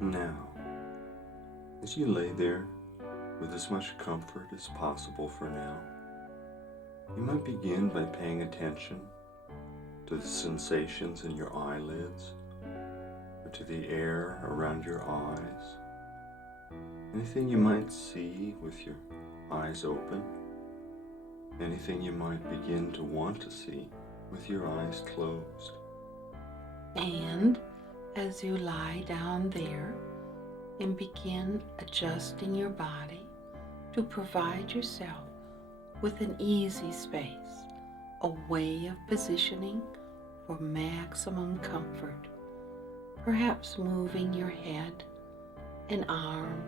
Now, as you lay there with as much comfort as possible for now, you might begin by paying attention to the sensations in your eyelids or to the air around your eyes. Anything you might see with your eyes open, anything you might begin to want to see with your eyes closed. And as you lie down there and begin adjusting your body to provide yourself with an easy space, a way of positioning for maximum comfort, perhaps moving your head, an arm,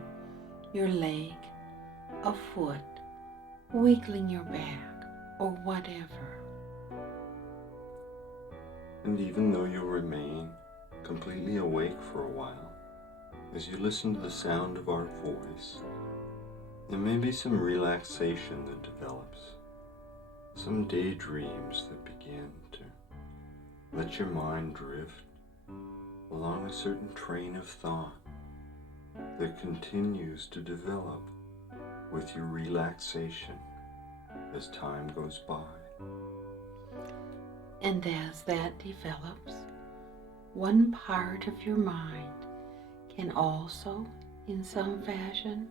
your leg, a foot, wiggling your back, or whatever. And even though you remain completely awake for a while, as you listen to the sound of our voice, there may be some relaxation that develops, some daydreams that begin to let your mind drift along a certain train of thought that continues to develop with your relaxation as time goes by. And as that develops, one part of your mind can also, in some fashion,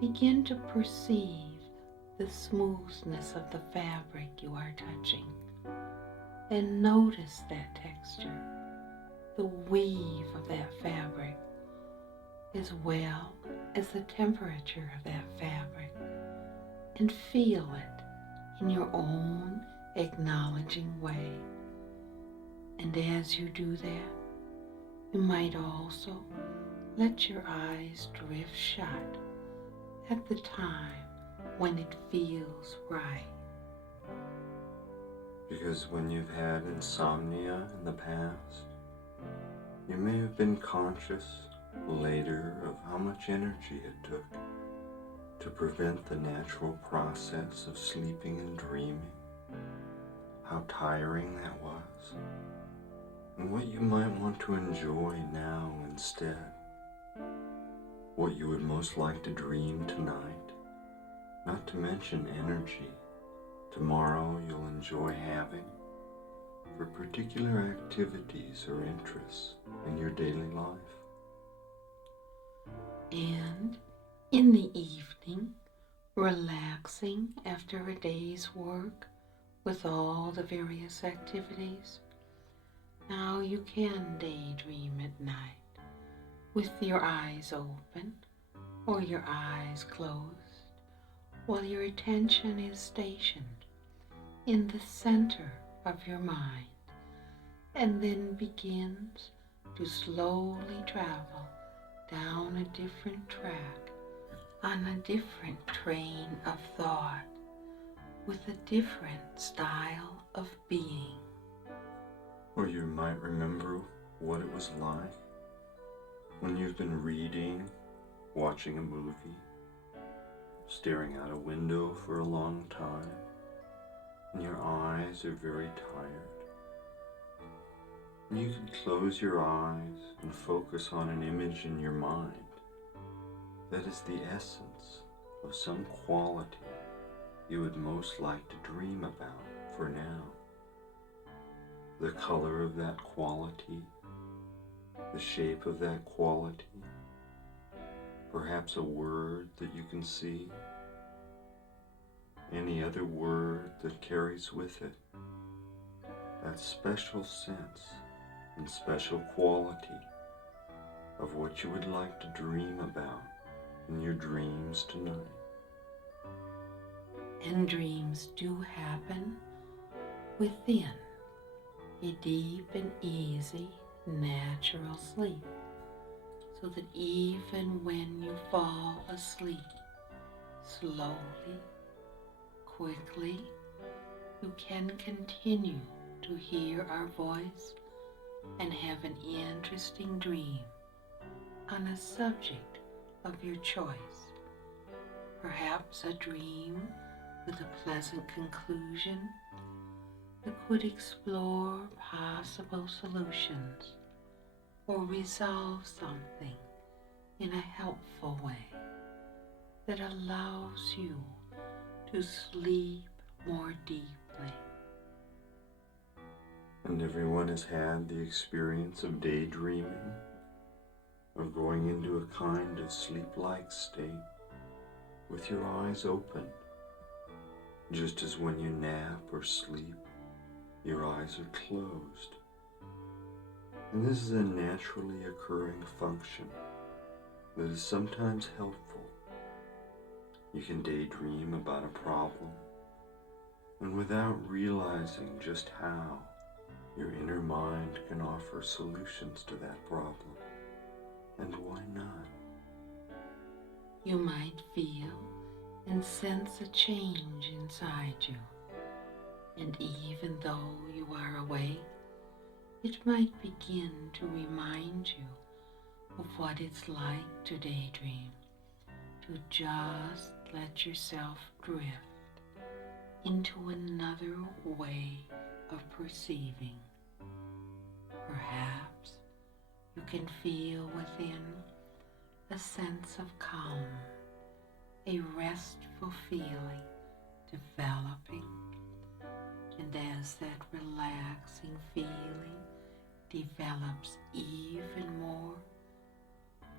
begin to perceive the smoothness of the fabric you are touching, and notice that texture, the weave of that fabric, as well as the temperature of that fabric, and feel it in your own acknowledging way. And as you do that, you might also let your eyes drift shut at the time when it feels right. Because when you've had insomnia in the past, you may have been conscious later of how much energy it took to prevent the natural process of sleeping and dreaming, how tiring that was, and what you might want to enjoy now instead, what you would most like to dream tonight, not to mention energy tomorrow you'll enjoy having for particular activities or interests in your daily life. And in the evening, relaxing after a day's work with all the various activities, now you can daydream at night with your eyes open or your eyes closed, while your attention is stationed in the center of your mind, and then begins to slowly travel down a different track on a different train of thought with a different style of being. Or you might remember what it was like when you've been reading, watching a movie, staring out a window for a long time, and your eyes are very tired. And you can close your eyes and focus on an image in your mind that is the essence of some quality you would most like to dream about for now. The color of that quality, the shape of that quality, perhaps a word that you can see, any other word that carries with it that special sense and special quality of what you would like to dream about in your dreams tonight. And dreams do happen within a deep and easy natural sleep, so that even when you fall asleep, slowly, quickly, you can continue to hear our voice and have an interesting dream on a subject of your choice. Perhaps a dream with a pleasant conclusion that could explore possible solutions, or resolve something in a helpful way that allows you to sleep more deeply. And everyone has had the experience of daydreaming, of going into a kind of sleep-like state with your eyes open, just as when you nap or sleep, your eyes are closed. And this is a naturally occurring function that is sometimes helpful. You can daydream about a problem, and without realizing just how, your inner mind can offer solutions to that problem. And why not? You might feel and sense a change inside you, and even though you are awake, it might begin to remind you of what it's like to daydream, to just let yourself drift into another way of perceiving. Perhaps you can feel within a sense of calm, a restful feeling developing, and as that relaxing feeling develops even more,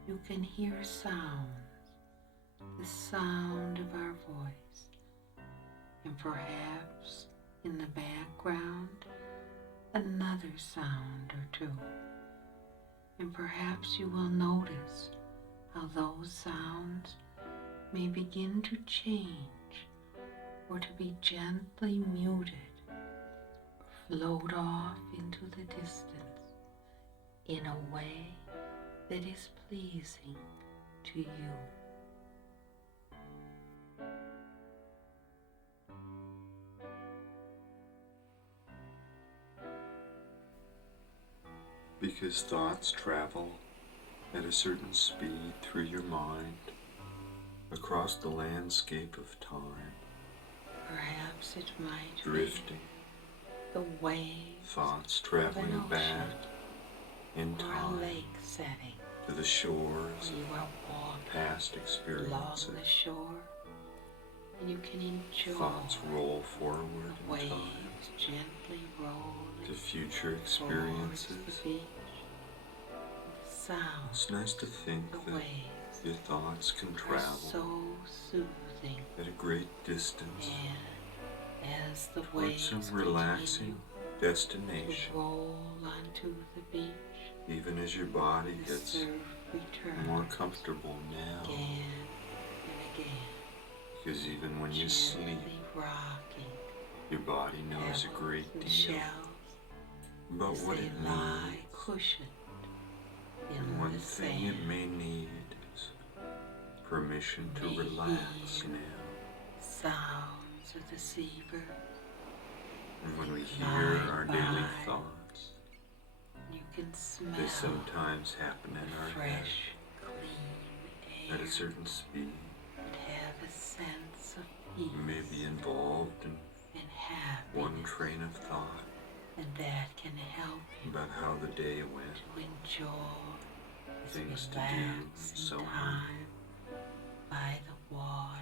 you can hear sounds, the sound of our voice, and perhaps in the background another sound or two. And perhaps you will notice how those sounds may begin to change or to be gently muted or float off into the distance in a way that is pleasing to you. Because thoughts travel at a certain speed through your mind across the landscape of time, Perhaps it might drifting, be the waves thoughts of an traveling ocean back in or a time lake setting to the shores where you are of walking past along experiences. the shore, and you can enjoy Thoughts roll forward the in waves time gently rolling to future towards experiences. the beach. The sound It's nice to think of the that waves your thoughts can are travel so soothing, at a great distance and as the towards waves some continue relaxing to destination, roll onto the beach, even as your body the gets surf returns more comfortable now. again and again, Because even when you sleep, gently rocking your body knows a pebbles great and deal shells about as what they it lie needs. cushioned And in one the thing sand. it may need is permission to May relax hear now. sounds of the seabird. And when we hear Glide our daily by. thoughts, You can smell they sometimes happen in the our head fresh, clean air at a certain speed. and have a sense of We peace may be involved in and happiness, one train of thought and that can help you about how the day went, to enjoy this things to do, and relaxing so on. time by the water.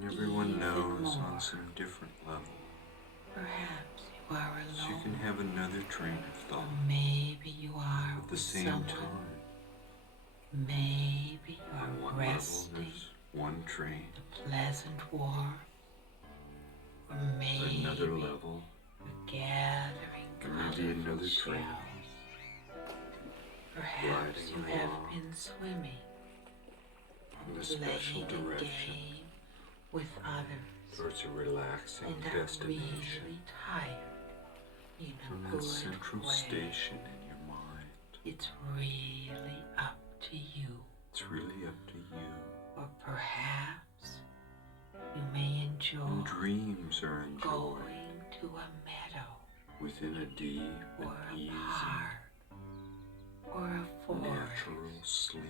And everyone even knows more. on some different level. Perhaps you are So you alone, can have another train of or thought maybe you are at the with same someone. time. Maybe you On are one level, resting there's one train. the pleasant warmth, or At maybe another level, you're gathering there may be colorful another train shells. Perhaps gliding you have along been swimming in a and special playing a direction game with others towards a relaxing and are destination. really tired in From a that good central way. station in your mind, It's really up to you. it's really up to you. Or perhaps you may enjoy And dreams are enjoyed going to a meadow within a deep or and a easy, park or a forest natural sleep.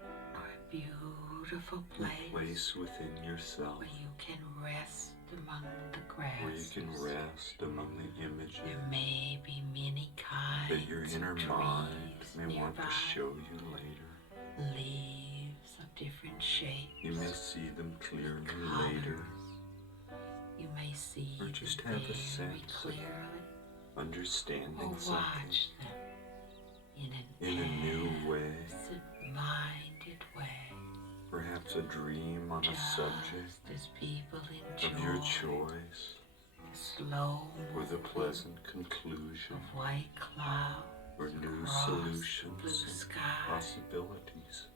or a beautiful A place place within yourself where you can rest among the where you grasses. can rest among the images There may be many kinds that your inner of mind trees may want nearby, to show you later. leaves of different shapes. You may see them clearly colors. later, You may see or them just have a very sense of clearly, or understanding something watch them in a new way. absent-minded way, Perhaps a dream on a just subject as people of your enjoy choice, the slow or the movement pleasant conclusion, of white clouds or new across solutions blue and sky, possibilities.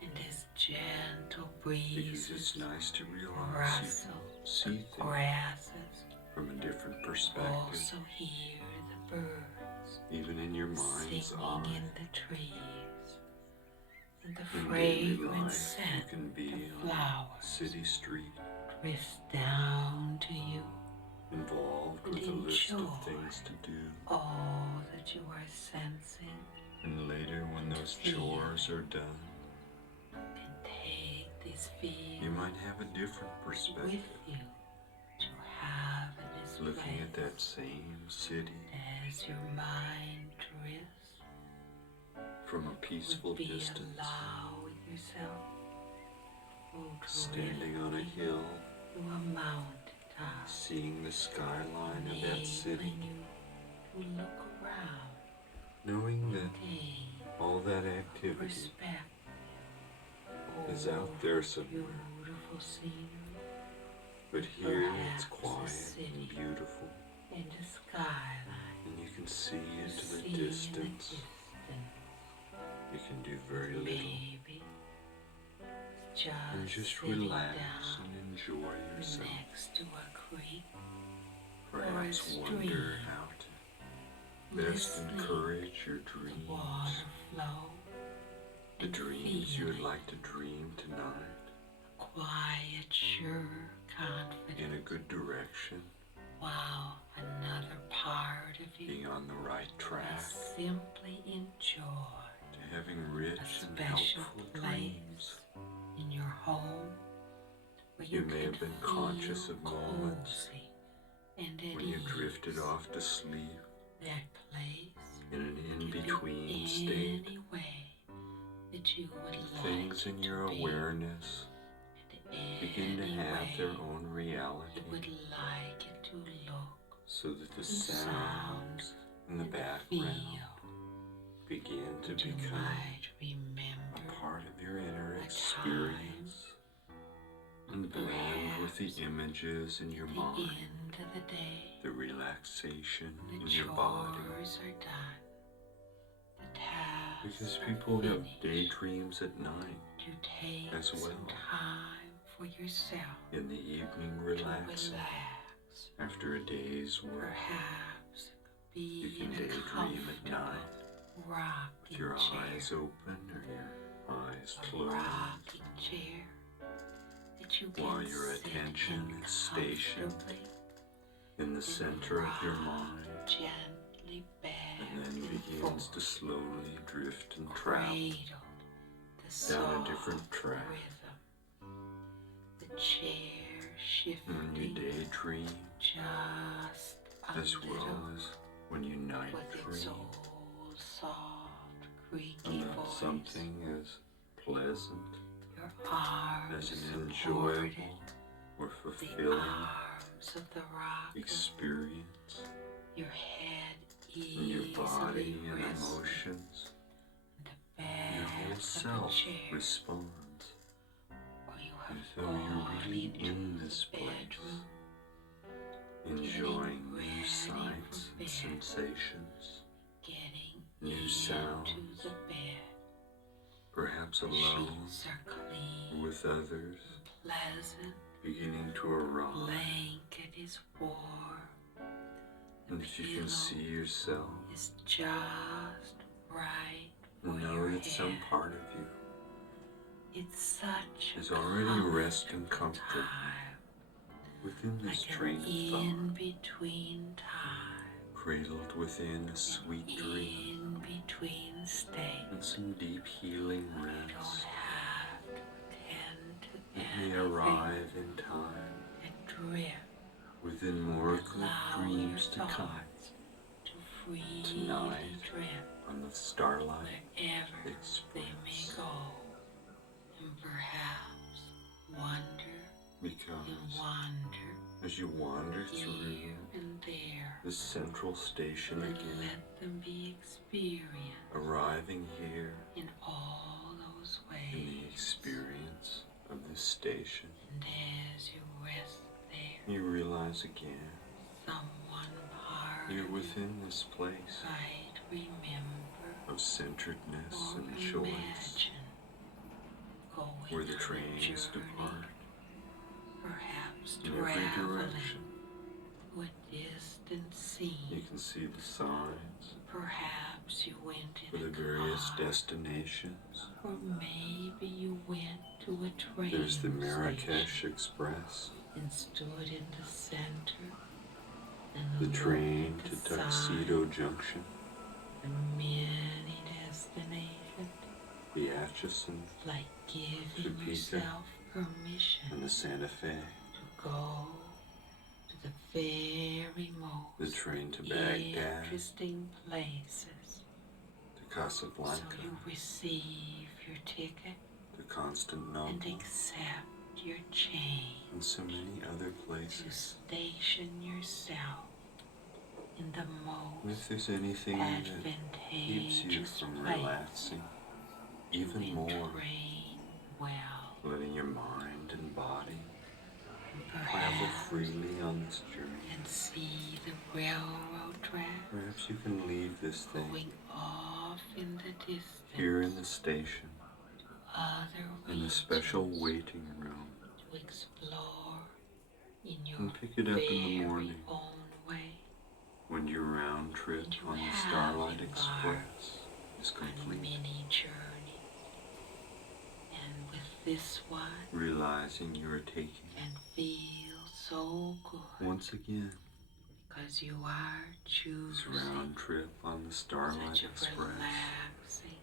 and as gentle Because breezes it's nice to realize rustle you can see things grasses, from a different perspective, also hear the birds even in your mind's singing eye. in the trees, and the In daily fragrant life, you scent can be of on a flowers city street, drifts down to you, involved and with a list of enjoy things to do. all that you are sensing. And later, when those chores are done, And take these feelings you might have a different with perspective, you to have in this looking at place that same city as your mind drifts. from a peaceful Be distance, allowing yourself to standing drift on a hill, to a mountaintop, seeing the skyline of that city, enabling you to look around, knowing that gain all that activity respect is out there somewhere, beautiful scenery but here it's Perhaps a quiet city. and beautiful, and a skyline. and you can see into See the in the distance. You can do very little, Maybe just, and just sitting relax down and enjoy yourself. next to a creek, Perhaps stream, wonder how to best listening encourage your to dreams, the water flow, the and dreams you would feeling like to dream tonight, a quiet, sure confidence. in a good direction, While another part of you being on the right track, simply enjoy to having rich a and special helpful place dreams. in your home where You you may can have been feel conscious of moments cozy and at when you ease. drifted off to sleep That place in an can in-between be state. any way that you would like Things in it your to be, awareness and begin to any have way their own reality, you would like it to look so that the and sounds in the and background feel. begin to You become might remember a part of your inner a experience and blend with the images in your the mind, end of the day, the relaxation the in your body. chores are done, the tasks Because are people have finished. daydreams at night, To take as some well. time for yourself in the evening to relaxing relax. after a day's work. Perhaps be You can in a daydream at comfortable night rocking with your chair, eyes open or your eyes a closed, rocking chair that you can while your sit attention in is stationed comfortably in the and center of your rock mind, gently back and then and begins forth, to slowly drift and travel cradled the down a soft different track. rhythm, the chair And you shifting daydream just a as little well as when you night with its dream old soft creaky about voice. something as pleasant, Your arms as an supported enjoyable or the fulfilling arms of the rock, experience your head in your easily body and rests emotions. in the back Your whole of self the chair, responds or you as have though you're gone really into in the this place, bedroom, enjoying ready new sights for and bed. sensations, getting new into sounds, the bed. perhaps The alone sheets are clean, with others, pleasant, beginning to arrive. blanket is warm, the And if you can pillow see yourself is just right for and know your that some head. part of you It's such is a already resting comfortable comfortably time, within this like train an of thought, in-between time, cradled within a sweet dream in-between state. and some deep healing You don't rest have to attend to that may anything arrive in time and drift. within more good Allow dreams to your come. thoughts to freely Tonight, drift on the starlight wherever they may express, go, and perhaps wander and because wander as you wander here through and there. the central station And again, let them be experienced arriving here in all those ways. in the experience of this station, And as you rest there, you realize again someone part you're of within this place you might remember of centeredness or and choice, imagine going where the on a trains journey, depart perhaps in every traveling direction. to a distant You scene. can see the signs Perhaps you went for in the a various car, destinations. or maybe you went to a train There's the station Marrakesh Express, and stood in the center and the looked train at to the Tuxedo signs Junction, and many destinations, Beatrice like giving Topeka, yourself permission and the Santa Fe, to go to the very the most train to Baghdad, interesting places. to So Casablanca, you receive your ticket to and Constantinople, accept your change and so many other to places. station yourself in the And if most there's anything that keeps you advantageous from place relaxing to even more, entrain well, letting your mind and body and travel perhaps freely on this journey, and see the railroad track perhaps you can leave this thing going off in the distance here in the station, to other in the regions special waiting room, to explore in your and pick it up in the very morning own way. when your round trip And you on the have Starlight embarked Express is on complete, many journeys, and with this one realizing you are taking can feel so good once again because you are this choosing round trip on the Starlight such a Express, relaxing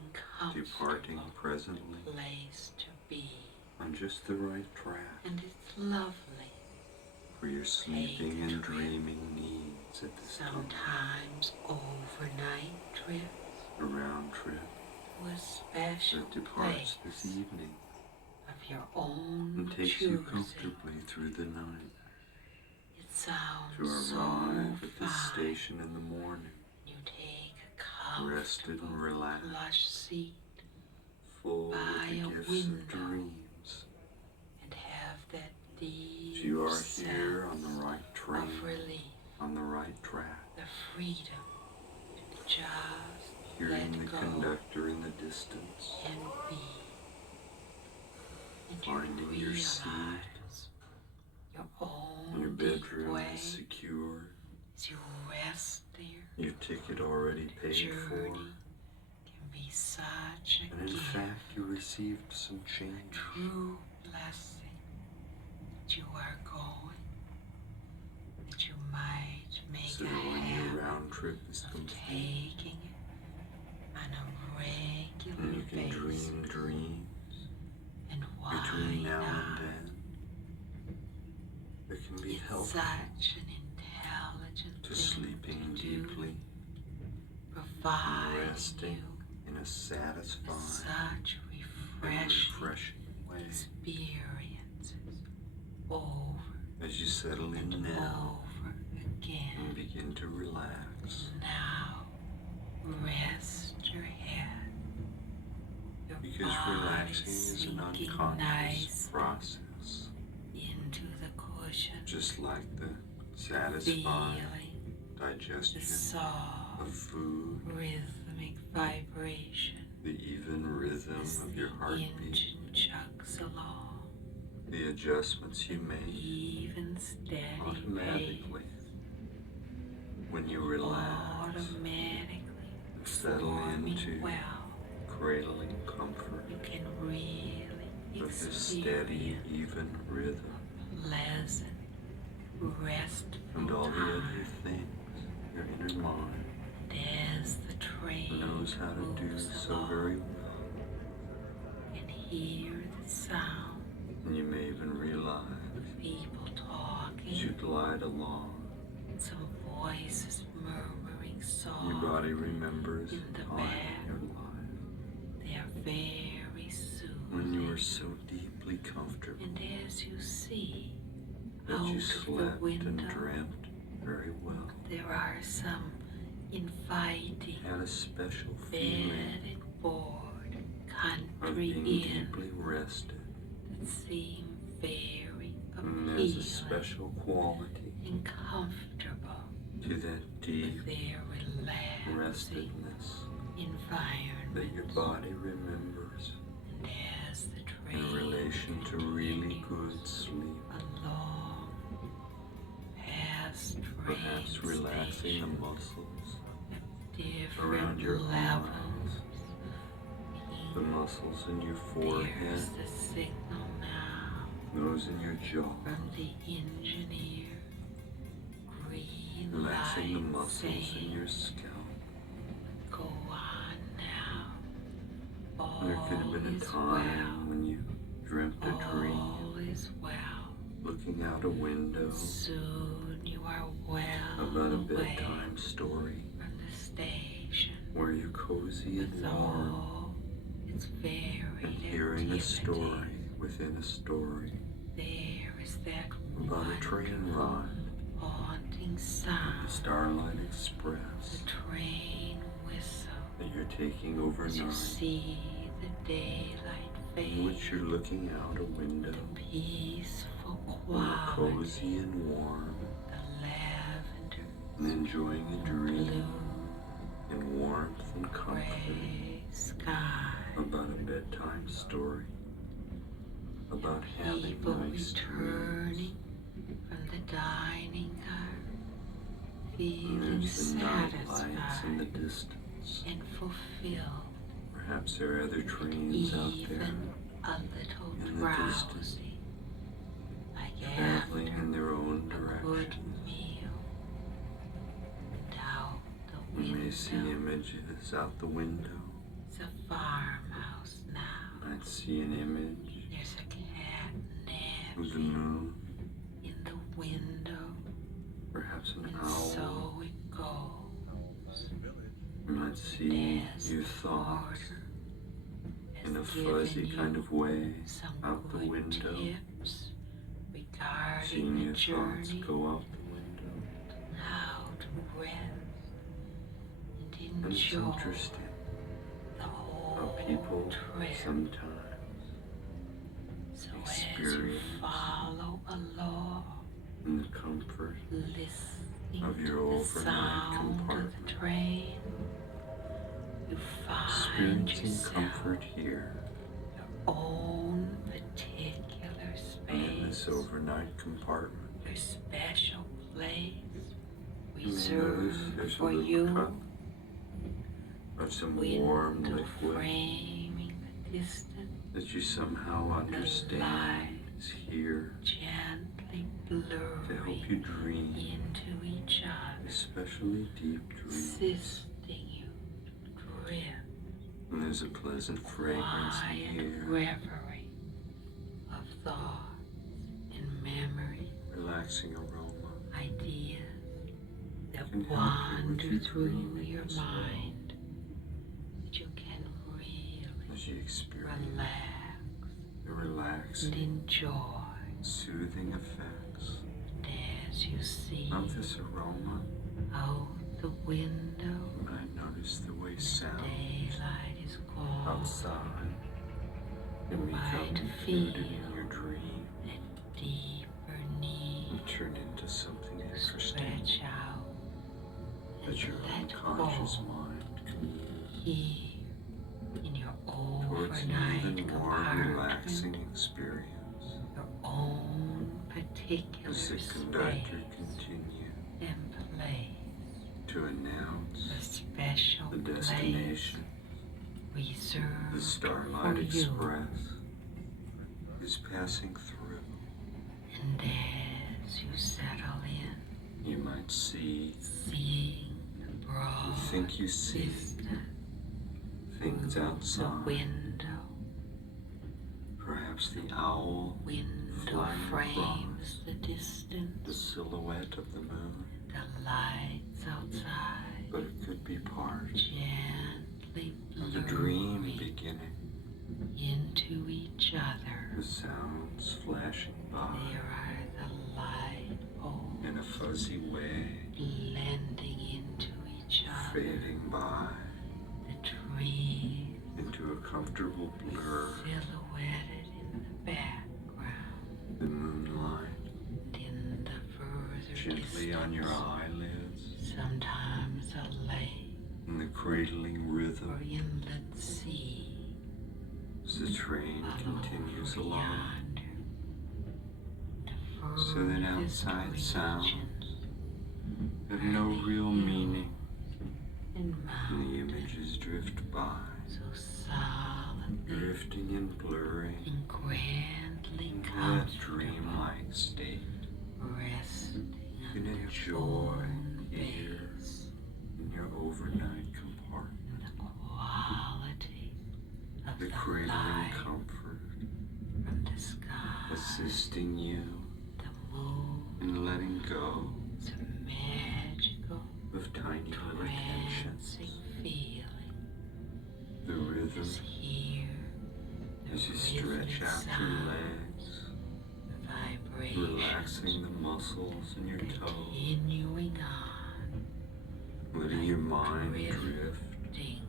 and departing comfortable presently place to be. on just the right track And it's lovely. for your sleeping a and trip. dreaming needs at this time. Sometimes overnight trips A round trip to a special that departs place this evening of your own and takes you choosing. comfortably through the night It sounds to so arrive at this fine. station in the morning, You take a rested and comfortable relaxed, plush seat full by of the a gifts window. of dreams. and have that deep You are sense here on the right train, of relief, on the right track, the freedom to just hearing the let go conductor in the distance, and be. And finding you your seat. realize your own Your deep bedroom way is secure, as you rest there. your ticket already paid for, Journey can be such a and in gift, fact you received some change. true blessing that you are going, that you might make So a that when your habit round trip is of complete, taking it on a and regular you can basis, dream dreams and why between now not? and then, that can be It's helpful such an intelligent to thing sleeping to do, deeply, providing resting you in a with satisfying such and refreshing refreshing way. experiences over As you settle in and now over and again. begin to relax, Now rest your head. Your because body relaxing is an sinking unconscious nice process, into the cushion, just like the satisfying feeling the digestion soft of food, rhythmic vibration the even rhythm as of your the heartbeat, engine chugs along, the adjustments you make even steady automatically pace, when you relax automatically and settle forming into well. cradling comfort You can really of this steady, experience even rhythm, pleasant, restful and all the other time things your inner mind as the train knows how to do moves so along, very well. and hear the sound And you may even realize people as talking, you glide along, some voices murmuring softly. your body remembers in the a time back. in your life They are very soothing. when you were so deeply comfortable And as you see that out you of the slept window, and dreamt very well. there are some inviting, Had a special feeling bedded board of country being inn deeply rested, that seem very and there's a appealing special quality and comfortable to that deep with their relaxing restedness that environment. your body remembers And as the train in relation to really good sleep, along past train perhaps relaxing the stations muscles different around your levels. eyes, the muscles in your forehead, There's the signal now those in your jaw, from the engineer. Green relaxing the light muscles in saying, your scalp. go on now. All There could have been a is time well. when you dreamt a All dream, is well. looking out a window, Soon you are well about a away bedtime story, from the station. where you're cozy and With warm, all its varied and hearing a activity. story within a story There is that about a train wonderful, ride, haunting the sound, Starlight the Express, train whistle, that you're taking as you overnight, see the daylight in which fade, you're looking out a window, the peaceful when you're quality, cozy and warm, the lavender, and enjoying a blue, dream in warmth and comfort gray sky. about a bedtime story, about having People nice dreams. returning from the dining car, And feeling there's the night lights in the satisfied distance. and fulfilled, Perhaps there are other trains out there, even a little in the distance, drowsy, like traveling after in their own a good directions. meal. And out the You may see window, images out the window. it's a farmhouse now. You might see an image There's a cat of the napping moon, in the window, perhaps an and owl. so it goes. You might see As your the thoughts porter in a has fuzzy given kind you of way some out the good window, tips regarding seeing the your thoughts journey, go out the window. how to rest and And it's enjoy interesting the how whole people trip. sometimes So as you experience follow along, in the comfort listening of to your the overnight sound of the compartment, train, you find experiencing yourself comfort here your own particular and in this space, overnight compartment. your special place You may notice reserved there's a for little you, cup of some warm window liquid framing the distance, that you somehow understand is here gently to help blurring you dream, into each other, especially deep dreams. assisting you to drift, And there's a pleasant fragrance in quiet here, reverie of thoughts and memory, relaxing aroma. ideas that Can help you with wander your through dreaming your as well. mind, that you can really As you experience relax the and relaxing, enjoy. soothing effects And as you see of this aroma, out the window, you might notice the way the sound daylight is gone, outside can become might included feel in your dream a deeper need and turn into something to interesting stretch out and that your let unconscious go mind can move here in your towards an overnight even more relaxing compartment, experience your own particular as the space conductor continues and place, to announce a special the place destination. The reserved Starlight for you. Express is passing through. And as you settle in, You might see, seeing the broad you think you see vista things through the outside, window, perhaps Perhaps the owl Window flying frames across the distance, the silhouette of the moon, the lights outside but it could be part gently of the dream blurring beginning. into each other. The sounds flashing by There are the light poles in a fuzzy way, blending into each other. fading by The trees into a comfortable blur. silhouetted in the background, The moonlight and in the further gently on your distance, eyelids, sometimes a lake and the cradling or rhythm inlet sea. as the train continues Over along. yonder, the So that furthest outside sounds regions have no real meaning, and and the mountains images drift by, so solidly drifting and blurring and grandly into that comfortable, dreamlike state. resting You can on their enjoy own here base in your overnight compartment and the quality of the the cradling light comfort, from the sky, assisting you the moon. in letting go It's a magical, of tiny little tensions. trancing feeling. The rhythm Is here, the as you stretch rhythmic out your sound, legs, the vibration, relaxing the muscles in your toes, continuing on, letting your mind drift, drifting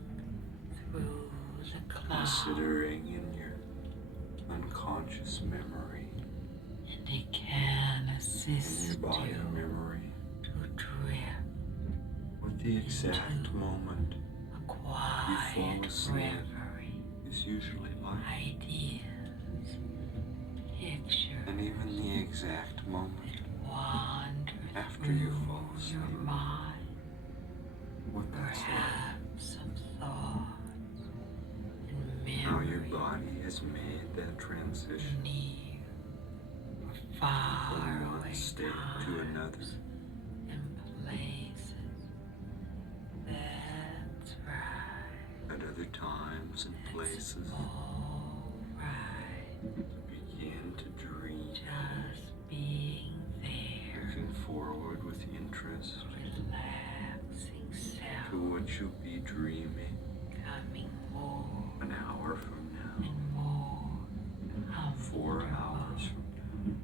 through the clouds, considering in your unconscious memory, and it can in your assist body you memory, to drift what the exact moment a quiet asleep. reverie, is usually like, ideas, pictures and even the exact moment wander after you through fall asleep, your mind. what that's like, Perhaps some thoughts and how your memories body has made that transition near or far from away one state to another. times and places. That's right. At other times and places, All right. begin to dream, Just being there, looking forward with interest relaxing self, to what you'll be dreaming becoming more an hour from now, and more 4 hours comfortable. from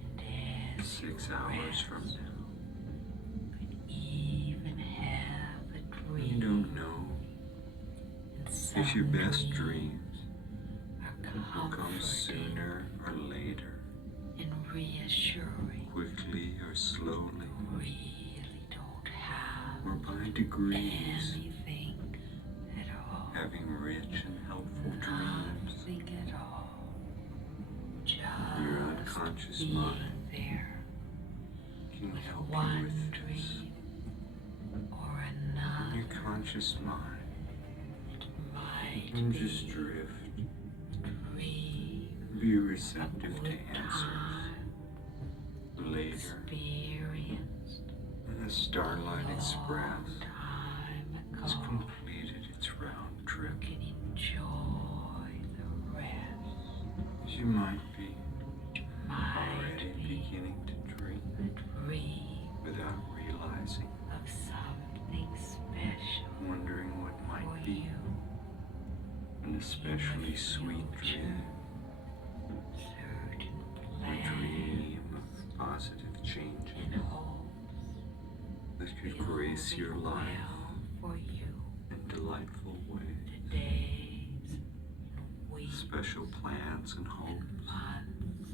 And now, as 6 you hours rest, from now. could even have a You dream. don't know And if some your best dreams dreams are will come comforting sooner or later, and reassuring. quickly or slowly, Really don't have or by degrees, anything at all. having rich and helpful dreams. Nothing at all. Just Your unconscious being mind there can with help you one with this. dream or In another. your conscious mind, It you might can be just drift, a dream, be a receptive to good answers time later experienced when the Starlight long Express time has ago. completed its round trip. You can enjoy the rest. As you might be Might already be beginning to dream a dream without realizing, of something special wondering what for might be you. an especially sweet dream, Certain a plans dream of positive change and hopes that could will grace be your life well for you. in delightful ways. The days and weeks Special plans and hopes, and months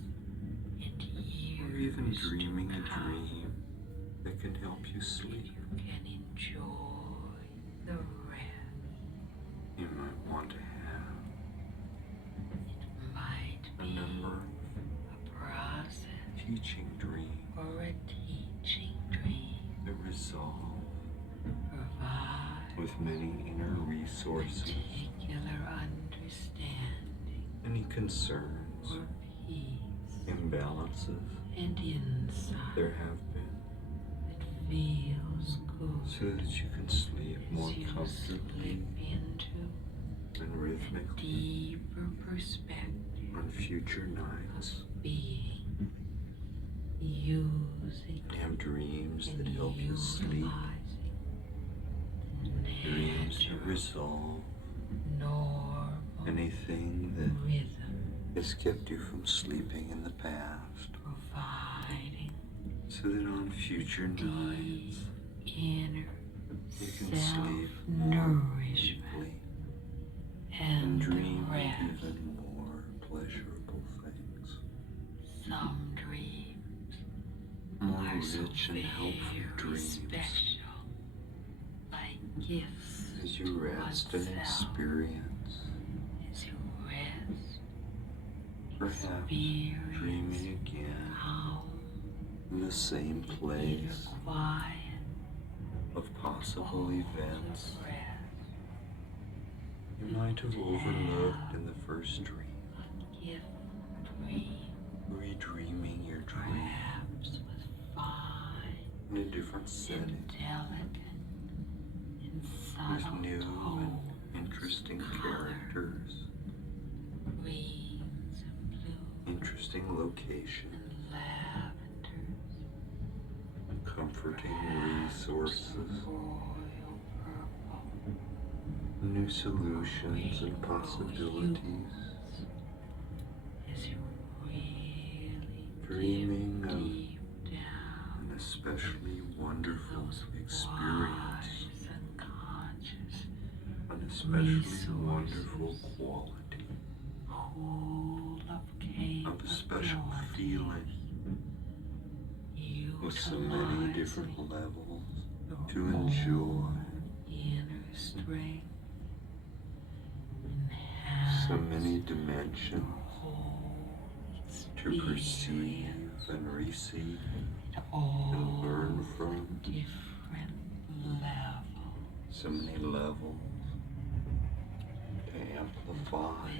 and years or even to dreaming a come. dream that can help you If sleep. you can enjoy the rest, You might want to have it might a be number a process of teaching dreams or a teaching dream. that resolve Provide with many inner resources, particular understanding any concerns, or peace imbalances and insight there have been, that feels good so that you can sleep more as you comfortably slip into and a rhythmically deeper perspective on future nights being, using and have dreams and that help you sleep, utilizing dreams that natural, resolve normal anything that rhythm, has kept you from sleeping in the past, providing so that on future nights deep inner you can sleep more self-nourishment deeply and and dream of rest. even more pleasurable things, Some dreams more are so rich and helpful very dreams special, like gifts as you to rest and oneself. Experience, As you rest, perhaps experience dreaming again calm, in the same inner place quiet, of possible events rest, you might have overlooked in the first dream, gift dream, redreaming your dream perhaps with fine, in a different setting delicate, and with subtle new tone, and interesting color, characters, greens and blues interesting locations, and lavenders, comforting perhaps resources, royal purple, new solutions and possibilities, as you really dreaming dip of deep down an especially wonderful those experience, wise and conscious an especially resources, wonderful quality, pool of of a special capabilities, feeling with so many utilizing different levels your to enjoy, own inner strength, so enhance many your dimensions whole to perceive experience and receive at all and learn from, different levels, so many levels to amplify,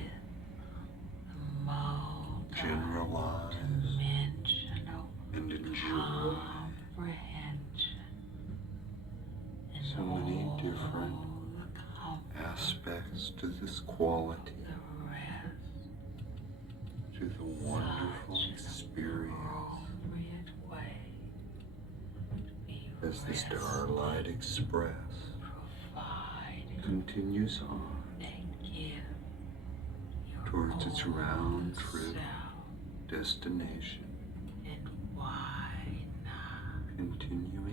with the generalize, multi-dimensional and enjoy comprehension and so many all different the comfort, aspects to this quality, the rest, to the wonderful such an experience appropriate way to be as the rested, Starlight Express providing continues on and give your towards its own round trip self destination, and why not continuing